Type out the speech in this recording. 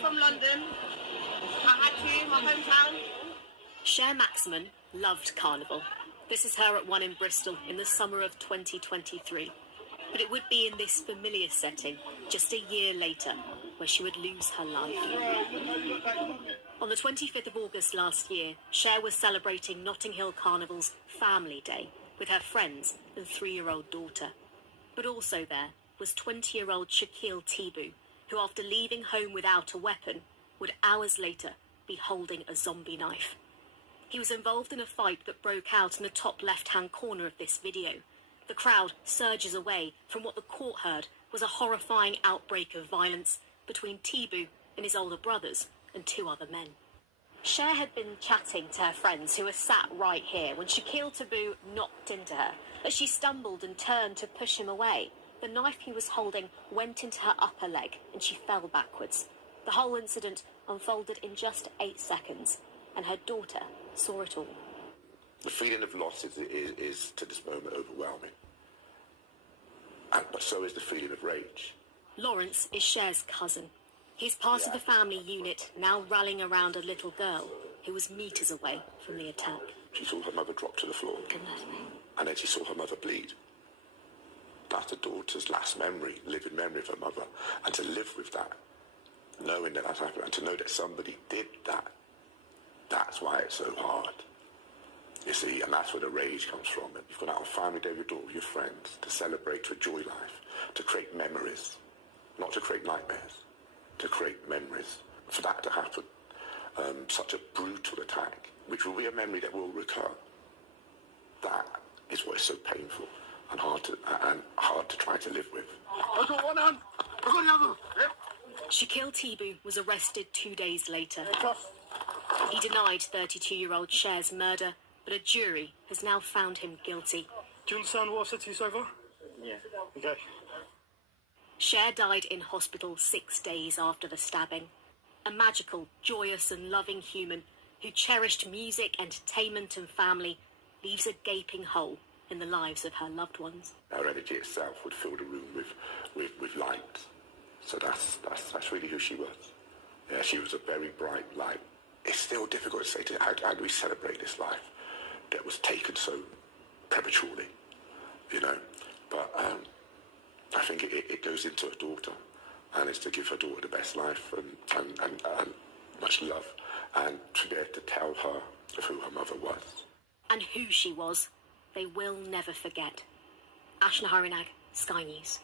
from London. I had to, my hometown. Cher Maximan loved Carnival. This is her at one in Bristol in the summer of 2023. But it would be in this familiar setting, just a year later, where she would lose her life. On the 25th of August last year, Cher was celebrating Notting Hill Carnival's Family Day with her friends and 3-year-old daughter. But also there was 20-year-old Shaquille Tibu, who after leaving home without a weapon, would hours later be holding a zombie knife. He was involved in a fight that broke out in the top left-hand corner of this video. The crowd surges away from what the court heard was a horrifying outbreak of violence between Tibu and his older brothers and 2 other men. Cher had been chatting to her friends who were sat right here when Shaquille Tibu knocked into her. As she stumbled and turned to push him away, the knife he was holding went into her upper leg and she fell backwards. The whole incident unfolded in just 8 seconds, and her daughter saw it all. The feeling of loss is to this moment overwhelming. But so is the feeling of rage. Lawrence is Cher's cousin. He's part of the family unit, now rallying around a little girl who was metres away from the attack. She saw her mother drop to the floor. Goodness me. And then she saw her mother bleed. That's the daughter's last memory, living memory of her mother. And to live with that, knowing that that's happened, and to know that somebody did that, that's why it's so hard. You see, and that's where the rage comes from. And you've gone out on family day with your daughter, with your friends, to celebrate, to enjoy life, to create memories, not to create nightmares, to create memories. For that to happen, such a brutal attack, which will be a memory that will recur, that is what is so painful and hard to try to live with. I got one hand, I got the other. Yep. Shaquille Tibu was arrested 2 days later. He denied 32-year-old Cher's murder, but a jury has now found him guilty. Do you understand what I've said to you so far? Yeah. Okay. Cher died in hospital 6 days after the stabbing. A magical, joyous and loving human who cherished music, entertainment and family leaves a gaping hole in the lives of her loved ones. Her energy itself would fill the room with light. So that's really who she was. Yeah, she was a very bright light. It's still difficult to say how do we celebrate this life that was taken so prematurely, you know. But I think it goes into her daughter, and it's to give her daughter the best life and much love, and to be able to tell her of who her mother was. And who she was, they will never forget. Ashna Harinag, Sky News.